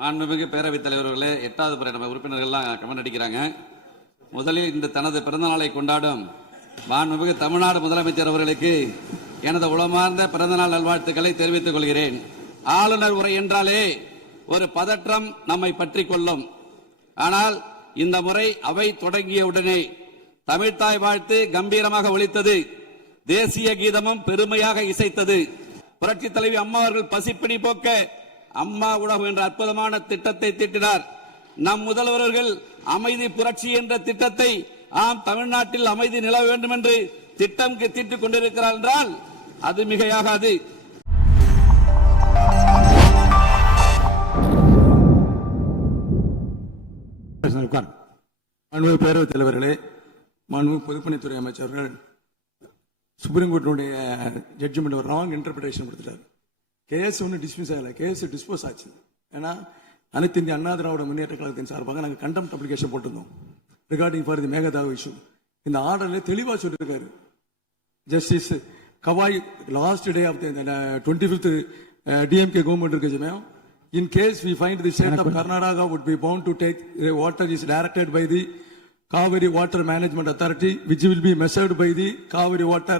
மாண்புமிகு பேரவைத் தலைவர்களே, 8வது முறை நம்ம உறுப்பினர்கள்லாம் கமெண்ட் அடிக்கிறாங்க. முதலில் இந்த தனது பிறந்த நாளை கொண்டாடும் மாண்புமிகு தமிழ்நாடு முதலமைச்சர் அவர்களுக்கு எனது உளமார்ந்த பிறந்தநாள் நல்வாழ்த்துக்களை தெரிவித்துக் கொள்கிறேன். ஆளுநர் உரை என்றாலே ஒரு பதற்றம் நம்மை பற்றி கொள்ளும். ஆனால் இந்த முறை அவை தொடங்கியவுடனே தமிழ்த்தாய் வாழ்த்து கம்பீரமாக ஒலித்தது. தேசிய கீதமும் பெருமையாக இசைத்தது. புரட்சி தலைவி அம்மா அவர்கள் பசிப்பிணி போக்க அம்மா உணவு என்ற அற்புதமான திட்டத்தை தீட்டினார். நம் முதல்வர்கள் அமைதி புரட்சி என்ற திட்டத்தை தமிழ்நாட்டில் அமைதி நிலவ வேண்டும் என்று திட்டம் தீட்டிக் கொண்டிருக்கிறார் என்றால் அது மிகையாகாது. மாண்புமிகு பேரவைத் தலைவர்களே, மாண்புமிகு பொதுப்பணித்துறை அமைச்சர்கள் சுப்ரீம் கோர்ட்டுடைய ஜட்ஜ்மெண்ட் ஒரு ராங் இன்டர்பிரேஷன் கொடுத்துட்டாரு. கேஸ் ஒன்றும் டிஸ்மிஸ் ஆகல, கேஸ் டிஸ்போஸ் ஆச்சு. ஏன்னா அனைத்து இந்திய அண்ணா திராவிட முன்னேற்ற கழகத்தின் சார்பாக நாங்கள் கண்டெம்ட் அப்ளிகேஷன் போட்டிருந்தோம் regarding for the Mekedatu issue. இந்த ஆர்டர்ல தெளிவாக சொல்லியிருக்காரு justice Gavai last day of the 25th DMK government இருக்கு ஜமயம். In case we find the state of Karnataka would be bound to take water is directed by the Kaveri Water Management Authority, which will be measured by the Kaveri Water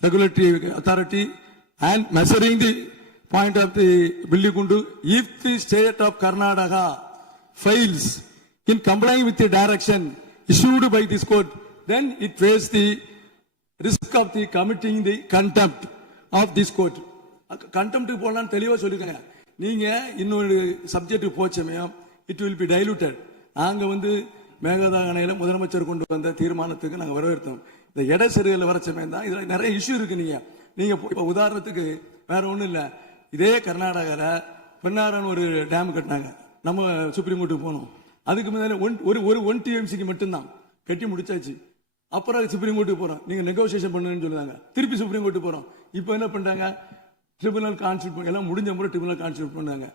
Regulatory Authority, and measuring the point of the Billigundu. If the state of Karnataka fails in complying with the direction issued by this court, then it faces the risk of the committing the contempt of this court. Contempt போலாம் தெளிவா சொல்லிருக்காங்க. நீங்க இன்னொரு subject போச்சமயம் it will be diluted. நாங்க மேகதாது அணையில முதலமைச்சர் கொண்டு வந்த தீர்மானத்துக்கு நாங்க வரவேற்றோம். இந்த இடைச்செருகல வர சமயம் தான் இதுல நிறைய இஷ்யூ இருக்கு. நீங்க உதாரணத்துக்கு வேற ஒண்ணும் இல்ல, இதே கர்நாடகால பெண்ணாரன் ஒரு டேம் கட்டினாங்க. நம்ம சுப்ரீம் கோர்ட்டுக்கு போனோம். அதுக்கு முன்னால ஒரு 1 TMCக்கு மட்டும்தான் கட்டி முடிச்சாச்சு. அப்புறம் சுப்ரீம் கோர்ட்டுக்கு போறோம், நீங்க நெகோசியேஷன் பண்ணுன்னு சொல்லுவாங்க. திருப்பி சுப்ரீம் கோர்ட்டுக்கு போறோம். இப்போ என்ன பண்றாங்க, ட்ரிபுனல் கான்ஸ்டியூட் எல்லாம் முடிஞ்ச முறை ட்ரிபுனல் கான்ஸ்டியூட் பண்ணாங்க.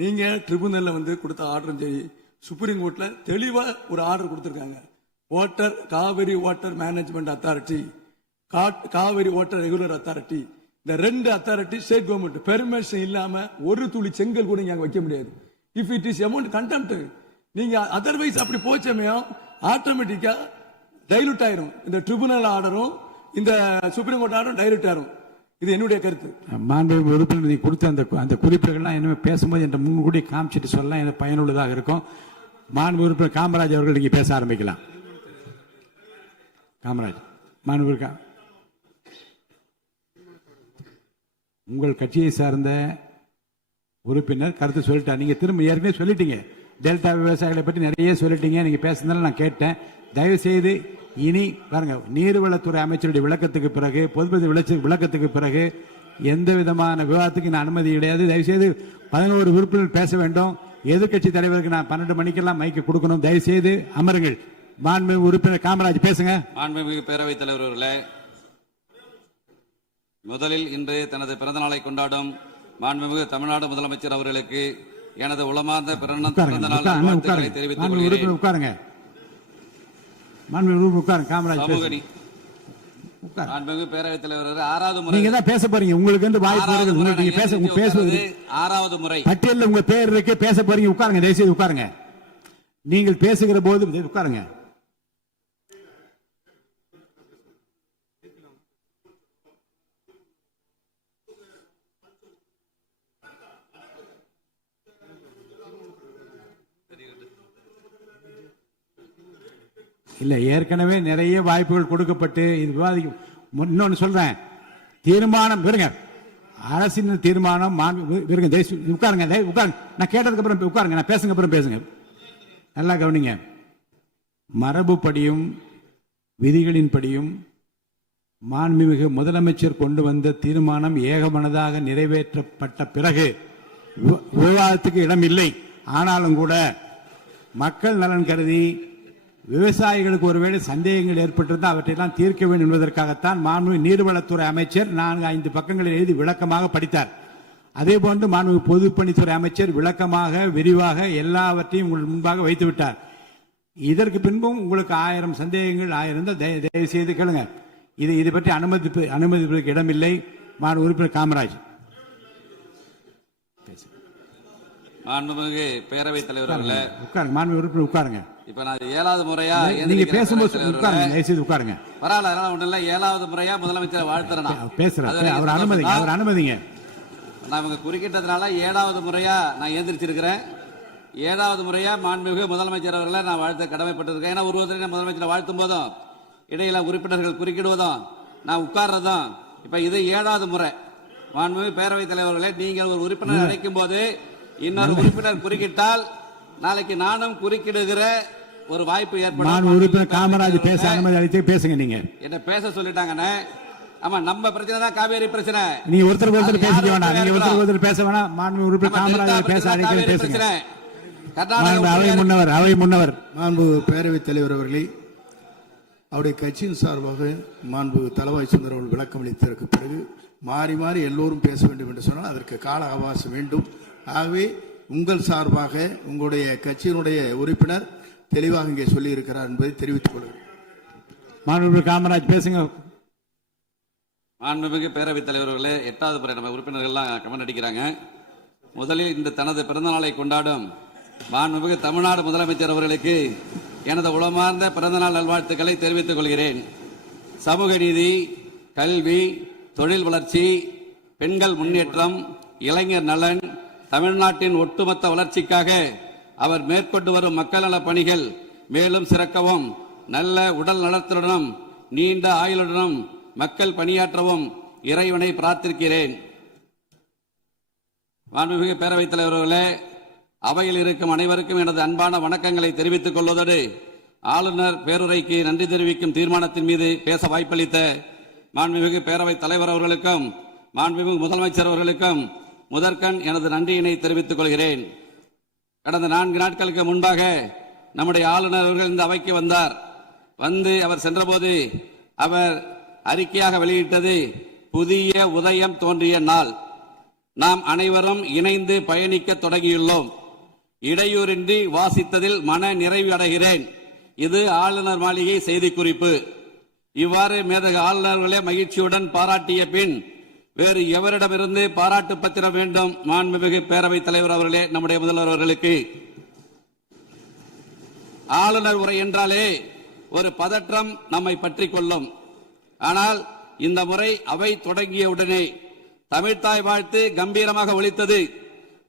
நீங்க ட்ரிபுனல்ல கொடுத்த ஆர்டரும் சரி, சுப்ரீம் கோர்ட்ல தெளிவா ஒரு ஆர்டர் கொடுத்திருக்காங்க. Water Kaveri water management authority, Kaveri water regular authority, இந்த 2 அத்தாரிட்டி ஸ்டேட் கவர்மெண்ட் பெர்மிஷன் இல்லாம ஒரு துளி செங்கல் கூட இங்க வைக்க முடியாது. If it is amount contempt, நீங்க அதர்வைஸ் அப்படி போச்சமையும் ஆட்டோமேட்டிக்கா டைலூட் ஆயிரும். இந்த ட்ரிபுனல் ஆர்டரும் இந்த சுப்ரீம் கோர்ட் ஆர்டரும் டைலூட் ஆயிரும். இது என்னுடைய கருத்து. மாண்புமிகு உறுப்பினர் நீ கொடுத்த அந்த குறிப்புகள்லாம் இனிமே பேசும்போது என்ற முன்கூடி காமிச்சிட்டு சொல்ல எனக்கு பயனுள்ளதாக இருக்கும். மாண்புமிகு உறுப்பினர் காமராஜ் அவர்கள் நீங்க பேச ஆரம்பிக்கலாம். காமராஜ், மாண்புமிகு உங்கள் கட்சியை சார்ந்த உறுப்பினர் கருத்து சொல்லிட்டார். நீங்க திரும்ப ஏற்கனவே சொல்லிட்டீங்க, டெல்டா விவசாயிகளை பற்றி நிறைய சொல்லிட்டீங்க. நீங்க பேசுனதால நான் கேட்டேன். தயவு செய்து இனி பாருங்க, நீர்வளத்துறை அமைச்சருடைய விளக்கத்துக்கு பிறகு, பொதுப்பணி விளக்கத்துக்கு பிறகு எந்த விதமான விவாதத்துக்கு நான் அனுமதி கிடையாது. தயவு செய்து 11 உறுப்பினர் பேச வேண்டும். எதிர்கட்சி தலைவருக்கு நான் 12 மணிக்கெல்லாம் மைக்கு கொடுக்கணும். தயவு செய்து அமருங்கள். மாண்புமிகு உறுப்பினர் காமராஜ் பேசுங்க. மாண்புமிகு பேரவைத் தலைவர்களே, முதலில் இன்று தனது பிறந்த நாளை கொண்டாடும் மாண்புமிகு தமிழ்நாடு முதலமைச்சர் அவர்களுக்கு எனது உளமார்ந்த பிறந்த நாள் வாழ்த்துக்களை தெரிவித்துக் கொள்கிறேன். உட்காருங்க. காமராஜ் பேரவைத் தலைவர் 6வது முறை நீங்க தான் பேச போறீங்க. உங்களுக்கு வாய்ப்பு உங்களுக்கு பேசுவது 6வது முறை பட்டியலில் உங்க பேர் இருக்கு. பேச போறீங்க, உட்காருங்க. தயவுசெய்து உட்காருங்க. நீங்கள் பேசுகிற போது உட்காருங்க. இல்ல, ஏற்கனவே நிறைய வாய்ப்புகள் கொடுக்கப்பட்டு இது விவாதிக்கும். இன்னொன்னு சொல்றேன், தீர்மானம் இருங்க, அரசின் தீர்மானம் இருங்க. உட்காருங்க, உட்காருங்க. நான் கேட்டதுக்கு அப்புறம் உட்காருங்க, நான் பேசுங்க அப்புறம் பேசுங்க. நல்லா கவனிங்க. மரபுப்படியும் விதிகளின்படியும் மாண்புமிகு முதலமைச்சர் கொண்டு வந்த தீர்மானம் ஏகமனதாக நிறைவேற்றப்பட்ட பிறகு விவாதத்துக்கு இடம் இல்லை. ஆனாலும் கூட மக்கள் நலன் கருதி விவசாயிகளுக்கு ஒருவேளை சந்தேகங்கள் ஏற்பட்டிருந்தால் அவற்றையெல்லாம் தீர்க்க வேண்டும் என்பதற்காகத்தான் மாண்புமிகு நீர்வளத்துறை அமைச்சர் 4-5 பக்கங்களில் எழுதி விளக்கமாக படித்தார். அதே போன்று மாண்புமிகு பொதுப்பணித்துறை அமைச்சர் விளக்கமாக விரிவாக எல்லாவற்றையும் உங்கள் முன்பாக வைத்து விட்டார். இதற்கு பின்பும் உங்களுக்கு 1000 சந்தேகங்கள் 1000 இருந்தால் தயவு செய்து கேளுங்க. இதை பற்றி அனுமதிப்பதற்கு இடமில்லை. மாண்புமிகு உறுப்பினர் காமராஜ் மாண்புமிகு பேரவைத் தலைவர் அவர்களே, உட்காருங்க. மாண்பு உறுப்பினர் உட்காருங்க. இப்ப நான் 7வது முறையா நீங்க எந்திரிக்கிறேன் பேசும்போது தலைவர் உட்காருங்க. அவர்களே. தயவு செய்து உட்காருங்க. பரவாயில்ல, அதனால ஒண்ணு இல்ல. 7வது முறையா முதலமைச்சரை வாழ்த்துறேன் நான். பேசுறேன். அது வரைக்கும் அவர் அனுமதிங்க. சந்தோஷம் அவர் தான். அனுமதிங்க. நான் இவங்க குறுக்கிட்டதுனால 7வது முறையா நான் எந்திரிச்சிருக்கிறேன். 7வது முறையா மாண்புமிகு முதலமைச்சர் அவர்களை நான் வாழ்த்த கடமைப்பட்டிருக்கேன். ஏன்னா ஒருவரை முதலமைச்சரை வாழ்த்தும் போதும் இடையில உறுப்பினர்கள் குறுக்கிடுவதும் நான் உட்கார்றதும் இப்ப இது 7வது முறை. மாண்புமிகு பேரவைத் தலைவர்களே, நீங்கள் ஒரு உறுப்பினர் அழைக்கும் போது இன்னொரு உறுப்பினர் குறுக்கிட்டால் நாளைக்கு நானும் குறுக்கிடுகிற ஒரு வாய்ப்பு ஏற்படும். உறுப்பினர் காமராஜ் பேச அனுமதி அளித்து பேசுங்க. நீங்க என்ன பேச சொல்லிட்டாங்கன்னு. ஆமா, நம்ம பிரச்சனை தான் காவேரி பிரச்சனை. நீங்க ஒருத்தர் பேசிக்க வேணாம். நீங்க ஒருத்தர் பேச வேணாம். மாண்பு உறுப்பினர் காமராஜ் பேச அழைத்து பேசுங்க. அவை முன்னவர் மாண்பு பேரவைத் தலைவர் அவர்களே, அவருடைய கட்சியின் சார்பாக மாண்பு தளவாய் சுந்தர் அவர்கள் விளக்கம் அளித்ததற்கு பிறகு மாறி மாறி எல்லோரும் பேச வேண்டும் என்று சொன்னால் அதற்கு கால அவகாசம் வேண்டும். ஆகவே உங்கள் சார்பாக உங்களுடைய கட்சியினுடைய உறுப்பினர் தெளிவாக இங்கே சொல்லி இருக்கிறார் என்பதை தெரிவித்துக் கொள்கிறேன். மாண்பு காமராஜ் பேசுங்க. மாண்புமிகு பேரவைத் தலைவர்களே, 8வது முறை நம்ம உறுப்பினர்கள்லாம் கமெண்ட் அடிக்கிறாங்க. முதலில் இந்த தனது பிறந்த நாளை கொண்டாடும் மாண்புமிகு தமிழ்நாடு முதலமைச்சர் அவர்களுக்கு எனது உளமார்ந்த பிறந்தநாள் நல்வாழ்த்துக்களை தெரிவித்துக் கொள்கிறேன். சமூக நீதி, கல்வி, தொழில் வளர்ச்சி, பெண்கள் முன்னேற்றம், இளைஞர் நலன், தமிழ்நாட்டின் ஒட்டுமொத்த வளர்ச்சிக்காக அவர் மேற்கொண்டு வரும் மக்கள் நல பணிகள் மேலும் சிறக்கவும், நல்ல உடல் நலத்துடனும் நீண்ட ஆயுளுடனும் மக்கள் பணியாற்றவும் இறைவனை பிரார்த்திக்கிறேன். மாண்புமிகு பேரவைத் தலைவர்களே, அவையில் இருக்கும் அனைவருக்கும் எனது அன்பான வணக்கங்களை தெரிவித்துக் கொள்வதோடு ஆளுநர் பேருரைக்கு நன்றி தெரிவிக்கும் தீர்மானத்தின் மீது பேச வாய்ப்பளித்த மாண்புமிகு பேரவைத் தலைவர் அவர்களுக்கும் மாண்புமிகு முதலமைச்சர் அவர்களுக்கும் முதற்கண் எனது நன்றியினை தெரிவித்துக் கொள்கிறேன். கடந்த 4 நாட்களுக்கு முன்பாக நம்முடைய ஆளுநர் அவர்கள் இந்த அவைக்கு வந்தார். அவர் சென்றபோது அவர் அறிக்கையாக வெளியிட்டது புதிய உதயம் தோன்றிய நாள். நாம் அனைவரும் இணைந்து பயணிக்க தொடங்கியுள்ளோம். இடையூறின்றி வாசித்ததில் மன நிறைவு அடைகிறேன். இது ஆளுநர் மாளிகை செய்திக்குறிப்பு. இவ்வாறு மேதகு ஆளுநர்களே மகிழ்ச்சியுடன் பாராட்டிய பின் வேறு எவரிடமிருந்து பாராட்டு பத்திரம் வேண்டும்? மாண்புமிகு பேரவைத் தலைவர் அவர்களே, நம்முடைய முதல்வர் அவர்களுக்கு. ஆளுநர் உரை என்றாலே ஒரு பதற்றம் நம்மை பற்றி கொள்ளும். ஆனால் இந்த முறை அவை தொடங்கியவுடனே தமிழ்த்தாய் வாழ்த்து கம்பீரமாக ஒலித்தது.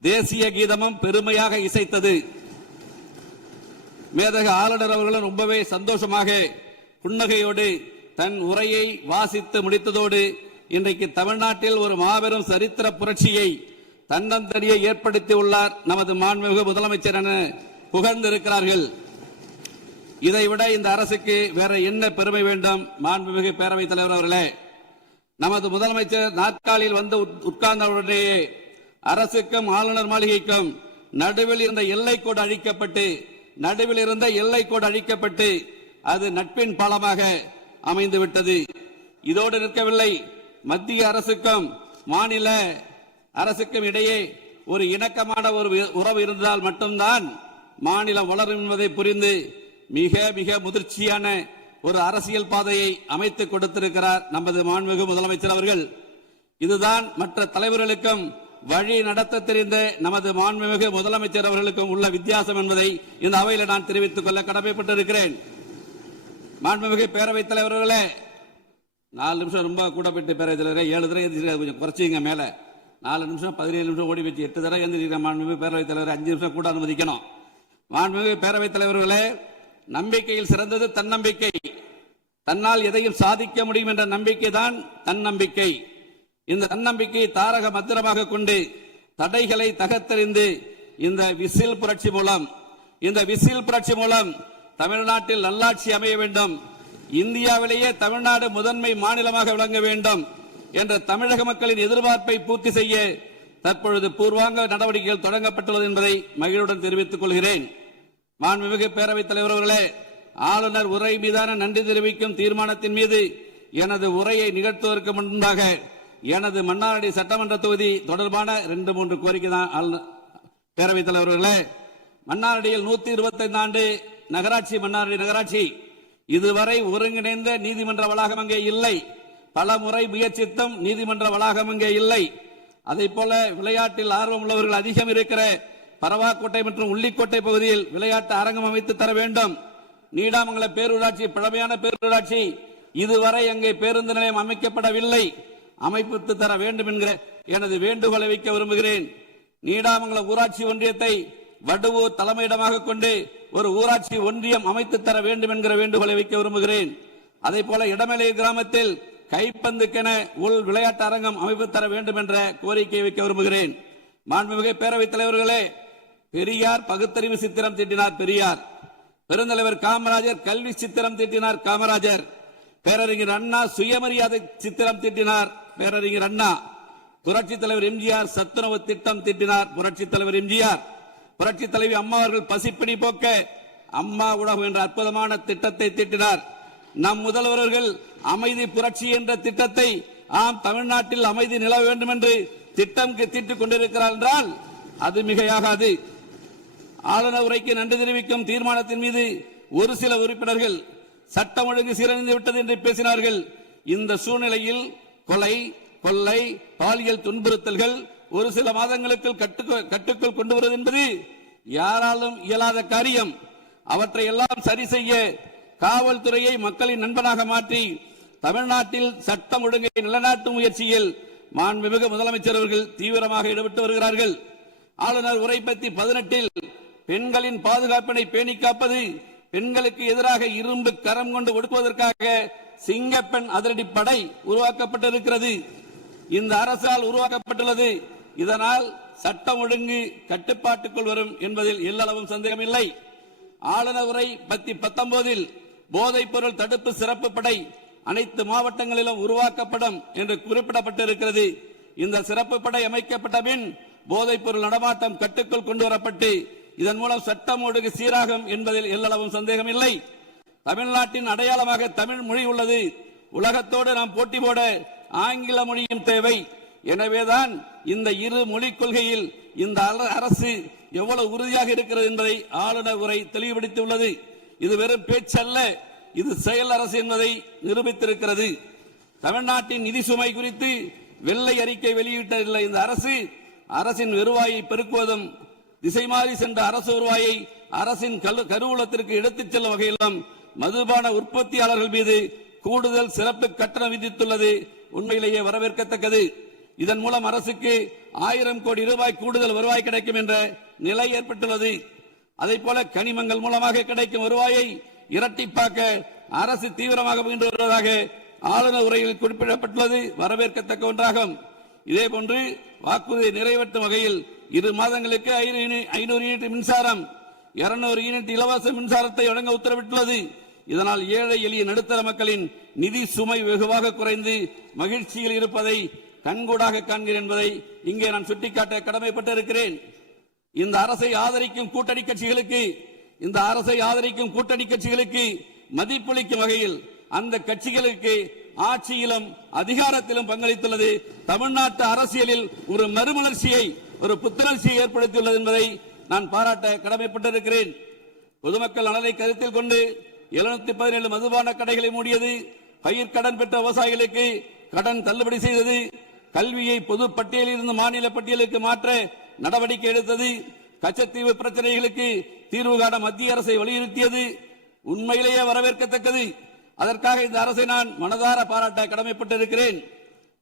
தேசிய கீதமும் பெருமையாக இசைத்தது. மேதகு ஆளுநர் அவர்களும் ரொம்பவே சந்தோஷமாக புன்னகையோடு தன் உரையை வாசித்து முடித்ததோடு இன்றைக்கு தமிழ்நாட்டில் ஒரு மாபெரும் சரித்திர புரட்சியை தன்னந்தனியே ஏற்படுத்தியுள்ளார் நமது மாண்புமிகு முதலமைச்சர் என புகழ்ந்திருக்கிறார்கள். இதைவிட இந்த அரசுக்கு வேற என்ன பெருமை வேண்டும்? மாண்புமிகு பேரவைத் தலைவர் அவர்களே, நமது முதலமைச்சர் நாற்காலியில் வந்து உட்கார்ந்தவுடனேயே அரசுக்கும் ஆளுநர் மாளிகைக்கும் நடுவில் இருந்த எல்லைக்கோடு அழிக்கப்பட்டு அது நட்பின் பாலமாக அமைந்துவிட்டது. இதோடு நிற்கவில்லை. மத்திய அரசுக்கும் மாநில அரசுக்கும் இடையே ஒரு இணக்கமான ஒரு உறவு இருந்தால் மட்டும்தான் மாநிலம் வளரும் என்பதை புரிந்து மிக மிக முதிர்ச்சியான ஒரு அரசியல் பாதையை அமைத்துக் கொடுத்திருக்கிறார் நமது மாண்புமிகு முதலமைச்சர் அவர்கள். இதுதான் மற்ற தலைவர்களுக்கும் வழி நடத்த தெரிந்த நமது மாண்புமிகு முதலமைச்சர் அவர்களுக்கும் உள்ள வித்தியாசம் என்பதை இந்த அவையில் நான் தெரிவித்துக் கொள்ள கடமைப்பட்டிருக்கிறேன். மாண்புமிகு பேரவைத் தலைவர்களே, 4 நிமிஷம் ரொம்ப கூட போயிட்டு பேரவைத் தலைவரே, 7 தடவை எந்திரிக்க கொஞ்சம் குறைச்சிங்க. மேல 4 நிமிஷம் 17 நிமிஷம் ஓடி வச்சு 8 தடவை எந்திரிக்கிற மாண்புமிகு பேரவைத் தலைவர் 5 நிமிஷம் கூட அனுமதிக்கணும். மாண்புமிகு பேரவைத் தலைவர்களே, நம்பிக்கையில் சிறந்தது தன்னம்பிக்கை. தன்னால் எதையும் சாதிக்க முடியும் என்ற நம்பிக்கை தான் தன்னம்பிக்கை. இந்த தன்னம்பிக்கையை தாரக மந்திரமாக கொண்டு தடைகளை தகர்த்தெறிந்து இந்த விசில் புரட்சி மூலம் தமிழ்நாட்டில் நல்லாட்சி அமைய வேண்டும், இந்தியாவிலேயே தமிழ்நாடு முதன்மை மாநிலமாக விளங்க வேண்டும் என்ற தமிழக மக்களின் எதிர்பார்ப்பை பூர்த்தி செய்ய தற்பொழுது பூர்வாங்க நடவடிக்கைகள் தொடங்கப்பட்டுள்ளது என்பதை மகிழ்வுடன் தெரிவித்துக் கொள்கிறேன். மாண்புமிகு பேரவைத் தலைவர் அவர்களே, ஆளுநர் உரை மீதான நன்றி தெரிவிக்கும் தீர்மானத்தின் மீது எனது உரையை நிகழ்த்துவதற்கு முன்பாக எனது மன்னார்குடி சட்டமன்ற தொகுதி தொடர்பான 2-3 கோரிக்கை தான். பேரவைத் தலைவர்களே, மன்னார்குடியில் 125 ஆண்டு நகராட்சி மன்னார்குடி நகராட்சி. இதுவரை ஒருங்கிணைந்த நீதிமன்ற வளாகம் அங்கே இல்லை. பல முறை முயற்சித்தும் நீதிமன்ற வளாகம் அங்கே இல்லை. அதை போல விளையாட்டில் ஆர்வம் உள்ளவர்கள் அதிகம் இருக்கிற பரவாக்கோட்டை மற்றும் உள்ளிக்கோட்டை பகுதியில் விளையாட்டு அரங்கம் அமைத்து தர வேண்டும். நீடாமங்கலம் பேரூராட்சி பழமையான பேரூராட்சி, இதுவரை அங்கே பேருந்து நிலையம் அமைக்கப்படவில்லை, அமைப்பு தர வேண்டும் என்கிற எனது வேண்டுகோளை வைக்க விரும்புகிறேன். நீடாமங்கலம் ஊராட்சி ஒன்றியத்தை வடுவூர் தலைமையிடமாக கொண்டு ஒரு ஊராட்சி ஒன்றியம் அமைத்து தர வேண்டும் என்கிற வேண்டுகோளை வைக்க விரும்புகிறேன். அதே போல இடமலை கிராமத்தில் கைப்பந்துக்கென உள் விளையாட்டு அரங்கம் அமைப்பு தர வேண்டும் என்ற கோரிக்கையை வைக்க விரும்புகிறேன். மாண்புமிகு பேரவைத் தலைவர்களே, பெரியார் பகுத்தறிவு சித்திரம் தீட்டினார் பெரியார், பெருந்தலைவர் காமராஜர் கல்வி சித்திரம் தீட்டினார் காமராஜர், பேரறிஞர் அண்ணா சுயமரியாதை சித்திரம் தீட்டினார் பேரறிஞர் அண்ணா, புரட்சித் தலைவர் எம்ஜிஆர் சத்துணவு திட்டம் தீட்டினார் புரட்சித் தலைவர் எம்ஜிஆர், புரட்சித் தலைவி அம்மா அவர்கள் பசிப்பிணி போக்க அம்மா உணவு என்ற அற்புதமான திட்டத்தை தீட்டினார். நம் முதல்வர்கள் அமைதி புரட்சி என்ற திட்டத்தை, ஆம் தமிழ்நாட்டில் அமைதி நிலவ வேண்டும் என்று திட்டம் தீட்டிக் கொண்டிருக்கிறார் என்றால் அது மிகையாகாது. ஆளுநர் உரைக்கு நன்றி தெரிவிக்கும் தீர்மானத்தின் மீது ஒரு சில உறுப்பினர்கள் சட்டம் ஒழுங்கு சீரழிந்து விட்டது என்று பேசினார்கள். இந்த சூழ்நிலையில் கொலை, கொள்ளை, பாலியல் துன்புறுத்தல்கள் ஒரு சில மாதங்களுக்குள் கட்டுக்குள் கொண்டு வருவது என்பது யாராலும் இயலாத காரியம். அவற்றை எல்லாம் சரி செய்ய காவல்துறையை மக்களின் நண்பனாக மாற்றி தமிழ்நாட்டில் சட்டம் ஒழுங்கை நிலைநாட்டும் முயற்சியில் மாண்புமிகு முதலமைச்சர் அவர்கள் தீவிரமாக ஈடுபட்டு வருகிறார்கள். ஆளுநர் உரை பத்தி 18 பெண்களின் பாதுகாப்பினை பேணி காப்பது, பெண்களுக்கு எதிராக இரும்பு கரம் கொண்டு ஒடுக்குவதற்காக சிங்கப்பெண் அதிரடிப்படை உருவாக்கப்பட்டிருக்கிறது. இந்த அரசால் உருவாக்கப்பட்டுள்ளது. இதனால் சட்டம் ஒழுங்கு கட்டுப்பாட்டுக்குள் வரும் என்பதில் எல்லளவும் சந்தேகமில்லை. ஆளுநர் உரை பத்தி 19 போதைப் பொருள் தடுப்பு சிறப்பு படை அனைத்து மாவட்டங்களிலும் உருவாக்கப்படும் என்று குறிப்பிடப்பட்டிருக்கிறது. இந்த சிறப்பு படை அமைக்கப்பட்ட பின் போதைப் பொருள் நடமாட்டம் கட்டுக்குள் கொண்டு வரப்பட்டு இதன் மூலம் சட்டம் ஒழுங்கு சீராகும் என்பதில் எல்லளவும் சந்தேகமில்லை. தமிழ்நாட்டின் அடையாளமாக தமிழ் மொழி உள்ளது. உலகத்தோடு நாம் போட்டி போட ஆங்கில மொழியும் தேவை. எனவேதான் இந்த இரு மொழிக் கொள்கையில் இந்த அரசு எவ்வளவு உறுதியாக இருக்கிறது என்பதை ஆளுநர் உரை தெளிவுபடுத்தியுள்ளது. இது வெறும் பேச்சல்ல, இது செயல் அரசு என்பதை நிரூபித்திருக்கிறது. தமிழ்நாட்டின் நிதி சுமை குறித்து வெள்ளை அறிக்கை வெளியிட்டுள்ள இந்த அரசு அரசின் வருவாயை பெருக்குவதும், திசை மாறி சென்ற அரசு வருவாயை அரசின் கருவூலத்திற்கு எடுத்துச் செல்லும் வகையிலும் மதுபான உற்பத்தியாளர்கள் மீது கூடுதல் சிறப்பு கட்டணம் விதித்துள்ளது உண்மையிலேயே வரவேற்கத்தக்கது. இதன் மூலம் அரசுக்கு 1000 கோடி ரூபாய் கூடுதல் வருவாய் கிடைக்கும் என்ற நிலை ஏற்பட்டுள்ளது. அதே போல கனிமங்கள் மூலமாக கிடைக்கும் வருவாயை இரட்டிப்பாக்க அரசு தீவிரமாக முயன்று வருவதாக ஆளுநர் உரையில் குறிப்பிடப்பட்டுள்ளது வரவேற்கத்தக்க ஒன்றாகும். இதேபோன்று வாக்குறுதியை நிறைவேற்றும் வகையில் 2 மாதங்களுக்கு 500 யூனிட் மின்சாரம், 200 யூனிட் இலவச மின்சாரத்தை வழங்க உத்தரவிட்டுள்ளது. இதனால் ஏழை எளிய நடுத்தர மக்களின் நிதி சுமை வெகுவாக குறைந்து மகிழ்ச்சியில் இருப்பதை கண்கூடாக காண்கிறேன் என்பதை இங்கே நான் சுட்டிக்காட்ட கடமைப்பட்டிருக்கிறேன். இந்த அரசை ஆதரிக்கும் கூட்டணி கட்சிகளுக்கு மதிப்பளிக்கும் வகையில் அந்த கட்சிகளுக்கு ஆட்சியிலும் அதிகாரத்திலும் பங்களித்துள்ளது தமிழ்நாட்டு அரசியலில் ஒரு மறுமலர்ச்சியை, ஒரு புத்துணர்ச்சியை ஏற்படுத்தியுள்ளது என்பதை நான் பாராட்ட கடமைப்பட்டிருக்கிறேன். பொதுமக்கள் நலனை கருத்தில் கொண்டு 717 மதுபான கடைகளை மூடியது, பயிர்க்கடன் பெற்ற விவசாயிகளுக்கு கடன் தள்ளுபடி செய்தது, கல்வியை பொது பட்டியலில் இருந்து மாநில பட்டியலுக்கு மாற்ற நடவடிக்கை எடுத்தது, கச்சத்தீவு பிரச்சனைகளுக்கு தீர்வு காண மத்திய அரசை வலியுறுத்தியது உண்மையிலேயே வரவேற்கத்தக்கது. அதற்காக இந்த அரசை நான் மனதார பாராட்ட கடமைப்பட்டிருக்கிறேன்.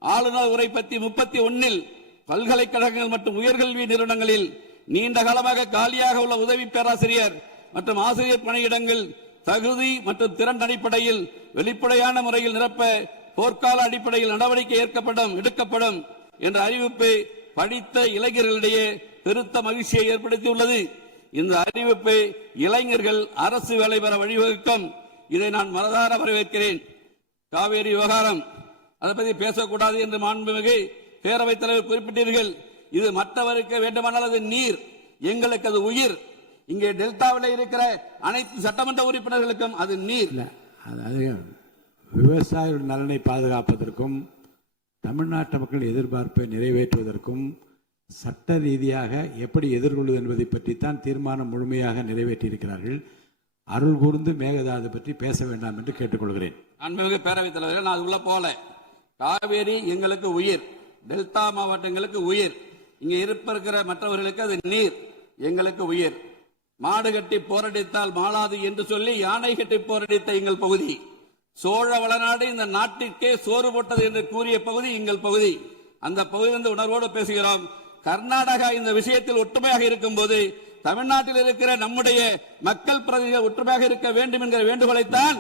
ஆளுநர் உரை பத்தி 31 பல்கலைக்கழகங்கள் மற்றும் உயர்கல்வி நிறுவனங்களில் நீண்ட காலமாக காலியாக உள்ள உதவி பேராசிரியர் மற்றும் ஆசிரியர் பணியிடங்கள் தகுதி மற்றும் திறன் அடிப்படையில் வெளிப்படையான முறையில் நிரப்ப போர்க்கால அடிப்படையில் நடவடிக்கை எடுக்கப்படும் என்ற அறிவிப்பு படித்த இளைஞர்களிடையே பெருத்த மகிழ்ச்சியை ஏற்படுத்தியுள்ளது. இந்த அறிவிப்பு இளைஞர்கள் அரசு வேலை பெற வழிவகுக்கும். இதை நான் மனதார வரவேற்கிறேன். காவேரி விவகாரம், அதை பற்றி பேசக்கூடாது என்று மாண்புமிகு பேரவைத் தலைவர் குறிப்பிட்டீர்கள். இது மற்றவருக்கு வேண்டுமானால் அது நீர், எங்களுக்கு அது உயிர். இங்கே டெல்டாவில் இருக்கிற அனைத்து சட்டமன்ற உறுப்பினர்களுக்கும் அது நீர். அதாவது விவசாயிகள் நலனை பாதுகாப்பதற்கும் தமிழ்நாட்டு மக்கள் எதிர்பார்ப்பை நிறைவேற்றுவதற்கும் சட்ட ரீதியாக எப்படி எதிர்கொள்வது என்பதை பற்றித்தான் தீர்மானம் முழுமையாக நிறைவேற்றியிருக்கிறார்கள். அருள் கூர்ந்து மேகதாது பற்றி பேச வேண்டாம் என்று கேட்டுக்கொள்கிறேன். அன்புமிகு பேரவைத் தலைவர்கள், நான் உள்ள போல காவேரி எங்களுக்கு உயிர், டெல்டா மாவட்டங்களுக்கு உயிர், இங்க இருக்கிற மற்றவர்களுக்கு அது நீர். எங்களுக்கு உயிர். மாடு கட்டி போரடித்தால் மாளாது என்று சொல்லி யானை கட்டி போரடித்த எங்கள் பகுதி. சோழ வளநாடு இந்த நாட்டிற்கே சோறு போட்டது என்று கூறிய பகுதி எங்கள் பகுதி. அந்த பகுதியிலிருந்து உணர்வோடு பேசுகிறோம். கர்நாடகா இந்த விஷயத்தில் ஒற்றுமையாக இருக்கும் போது தமிழ்நாட்டில் இருக்கிற நம்முடைய மக்கள் பிரதிநிதிகள் ஒற்றுமையாக இருக்க வேண்டும் என்கிற வேண்டுகோளைத்தான்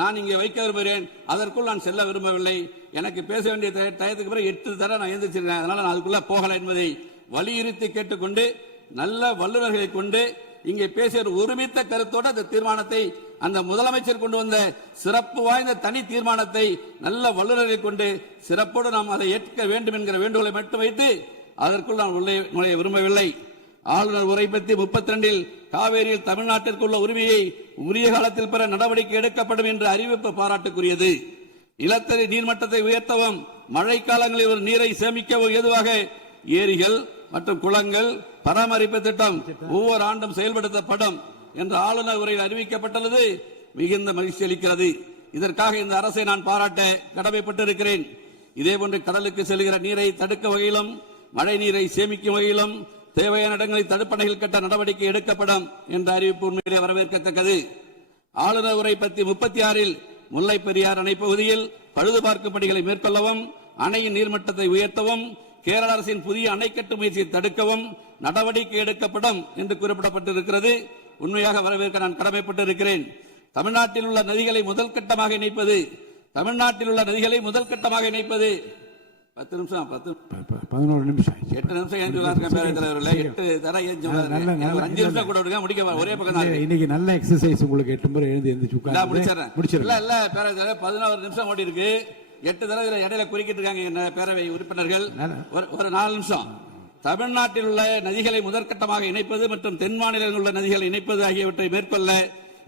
நான் இங்கே வைக்க விரும்புகிறேன். அதற்குள் நான் செல்ல விரும்பவில்லை. எனக்கு பேச வேண்டிய டயத்துக்கு பிறகு 8 தடவை நான் எழுந்திருச்சிருக்கேன். அதனால நான் அதுக்குள்ள போகல என்பதை வலியுறுத்தி கேட்டுக்கொண்டு நல்ல வல்லுநர்களை கொண்டு இங்கே பேசிய ஒருமித்த கருத்தோடு அந்த தீர்மானத்தை, அந்த முதலமைச்சர் கொண்டு வந்த சிறப்பு வாய்ந்த தனி தீர்மானத்தை நல்ல வல்லுநர்களை கொண்டு சிறப்போடு நாம் அதை ஏற்க வேண்டும் என்கிற வேண்டுகோளை மட்டும் வைத்து அதற்குள் நான் நுழைய விரும்பவில்லை. ஆளுநர் உரை பற்றி 32 காவேரியில் தமிழ்நாட்டிற்குள்ள உரிமையை உரிய காலத்தில் பெற நடவடிக்கை எடுக்கப்படும் என்ற அறிவிப்பு பாராட்டுக்குரியது. நிலத்தடி நீர்மட்டத்தை உயர்த்தவும் மழைக்காலங்களில் ஒரு நீரை சேமிக்கவும் ஏதுவாக ஏரிகள் மற்றும் குளங்கள் பராமரிப்பு திட்டம் ஒவ்வொரு ஆண்டும் செயல்படுத்தப்படும் என்ற ஆளுநர் உரையில் அறிவிக்கப்பட்டுள்ளது மிகுந்த மகிழ்ச்சி அளிக்கிறது. இதற்காக இந்த அரசை நான் பாராட்ட கடமைப்பட்டிருக்கிறேன். இதேபோன்று கடலுக்கு செல்கிற நீரை தடுக்க வகையிலும் மழை நீரை சேமிக்கும் வகையிலும் தேவையான இடங்களில் தடுப்பணைகள் கட்ட நடவடிக்கை எடுக்கப்படும் என்ற அறிவிப்பு உண்மையிலே வரவேற்கத்தக்கது. ஆளுநர் உரை பற்றி 36 முல்லை பெரியார் அணை பகுதியில் பழுது பார்க்கும் பணிகளை மேற்கொள்ளவும் அணையின் நீர்மட்டத்தை உயர்த்தவும் கேரள அரசின் புதிய அணை கட்டும் முயற்சியை தடுக்கவும் நடவடிக்கை எடுக்கப்படும் என்று குறிப்பிடப்பட்டிருக்கிறது. உண்மையாக வரவேற்க நான் கடமைப்பட்டிருக்கிறேன். தமிழ்நாட்டில் உள்ள நதிகளை முதல் கட்டமாக இணைப்பது 11 நிமிஷம் 8 நிமிஷம் ஏன் பேரவைத் தலைவர்களே 8 தர ஏன் 5 நிமிஷம் கூட விடுங்க, முடிக்க ஒரே பக்கம் தான். இன்னைக்கு நல்ல எக்ஸசைஸ் உங்களுக்கு 8 முறை எழுதி முடிச்சிடறேன். இல்ல பேரவைத் தலைவர் 11 நிமிஷம் ஓடி இருக்கு. 8 தடவை இடையில குறுக்கிட்டு இருக்காங்க என்ன பேரவை உறுப்பினர்கள். ஒரு 4 நிமிஷம். தமிழ்நாட்டில் உள்ள நதிகளை முதற்கட்டமாக இணைப்பது மற்றும் தென் மாநிலங்களில் உள்ள நதிகளை இணைப்பது ஆகியவற்றை மேற்கொள்ள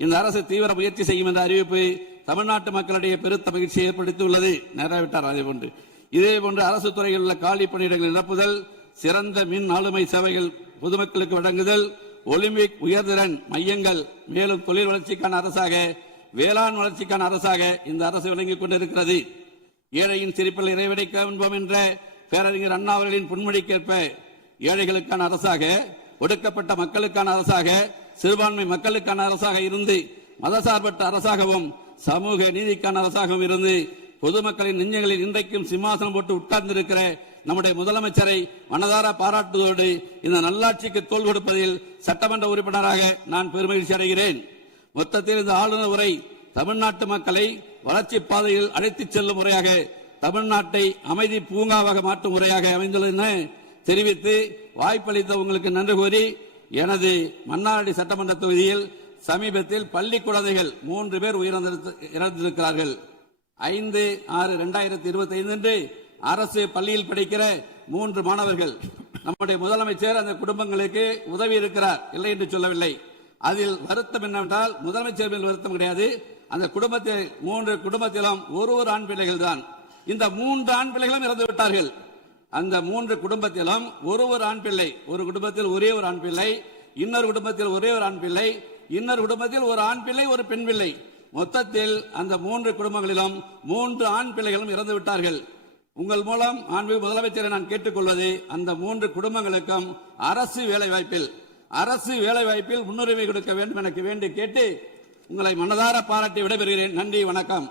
இந்த அரசு தீவிர முயற்சி செய்யும் என்ற அறிவிப்பு தமிழ்நாட்டு மக்களிடையே பெருத்த மகிழ்ச்சியை ஏற்படுத்தியுள்ளது. நிறைவேற்றார். அதேபோன்று இதேபோன்று அரசு துறையில் உள்ள காலி பணியிடங்கள் நிரப்புதல், சிறந்த மின் ஆளுமை சேவைகள் பொதுமக்களுக்கு வழங்குதல், ஒலிம்பிக் உயர்திறன் மையங்கள், மேலும் தொழில் வளர்ச்சிக்கான அரசாக வேளாண் வளர்ச்சிக்கான அரசாக இந்த அரசு விளங்கிக் கொண்டிருக்கிறது. ஏழையின் சிரிப்பில் இறைவனை காண்போம் என்ற பேரறிஞர் அண்ணா அவர்களின் பொன்மொழிக்கேற்ப ஏழைகளுக்கான அரசாக, ஒடுக்கப்பட்ட மக்களுக்கான அரசாக, சிறுபான்மை மக்களுக்கான அரசாக இருந்து மதசார்பற்ற அரசாகவும் சமூக நீதிக்கான அரசாகவும் இருந்து பொதுமக்களின் நெஞ்சங்களில் இன்றைக்கும் சிம்மாசனம் போட்டு உட்கார்ந்திருக்கிற நம்முடைய முதலமைச்சரை மனதார பாராட்டுவதோடு இந்த நல்லாட்சிக்கு தோள் கொடுப்பதில் சட்டமன்ற உறுப்பினராக நான் பெருமகிழ்ச்சி அடைகிறேன். மொத்தத்தில் இந்த ஆளுநர் உரை தமிழ்நாட்டு மக்களை வளர்ச்சி பாதையில் அழைத்துச் செல்லும் முறையாக, தமிழ்நாட்டை அமைதி பூங்காவாக மாற்றும் முறையாக அமைந்துள்ளது என தெரிவித்து வாய்ப்பளித்த உங்களுக்கு நன்றி கூறி, எனது மன்னார்குடி சட்டமன்ற தொகுதியில் சமீபத்தில் பள்ளி குழந்தைகள் 3 பேர் இறந்திருக்கிறார்கள். 5/6/2025 அன்று அரசு பள்ளியில் படிக்கிற 3 மாணவர்கள். நம்முடைய முதலமைச்சர் அந்த குடும்பங்களுக்கு உதவி இருக்கிறார், இல்லை என்று சொல்லவில்லை. அதில் வருத்தம் என்னவென்றால் முதலமைச்சர் மேல் வருத்தம் கிடையாது. அந்த குடும்பத்தில் 3 குடும்பத்திலும் ஒரு ஆண் பிள்ளைகள் தான். இந்த 3 ஆண் பிள்ளைகளும் இறந்து விட்டார்கள். அந்த 3 குடும்பத்திலும் ஒரு ஆண் பிள்ளை, ஒரு குடும்பத்தில் ஒரே ஒரு ஆண் பிள்ளை, இன்னொரு குடும்பத்தில் ஒரே ஒரு ஆண் பிள்ளை, இன்னொரு குடும்பத்தில் ஒரு ஆண் பிள்ளை ஒரு பெண் பிள்ளை. மொத்தத்தில் அந்த 3 குடும்பங்களிலும் 3 ஆண் பிள்ளைகளும் இறந்து விட்டார்கள். உங்கள் மூலம் மாண்புமிகு முதலமைச்சரை நான் கேட்டுக்கொள்வது, அந்த 3 குடும்பங்களுக்கும் அரசு வேலைவாய்ப்பில் முன்னுரிமை கொடுக்க வேண்டும் எனக்கு வேண்டி கேட்டு உங்களை மனதார பாராட்டி விடைபெறுகிறேன். நன்றி, வணக்கம்.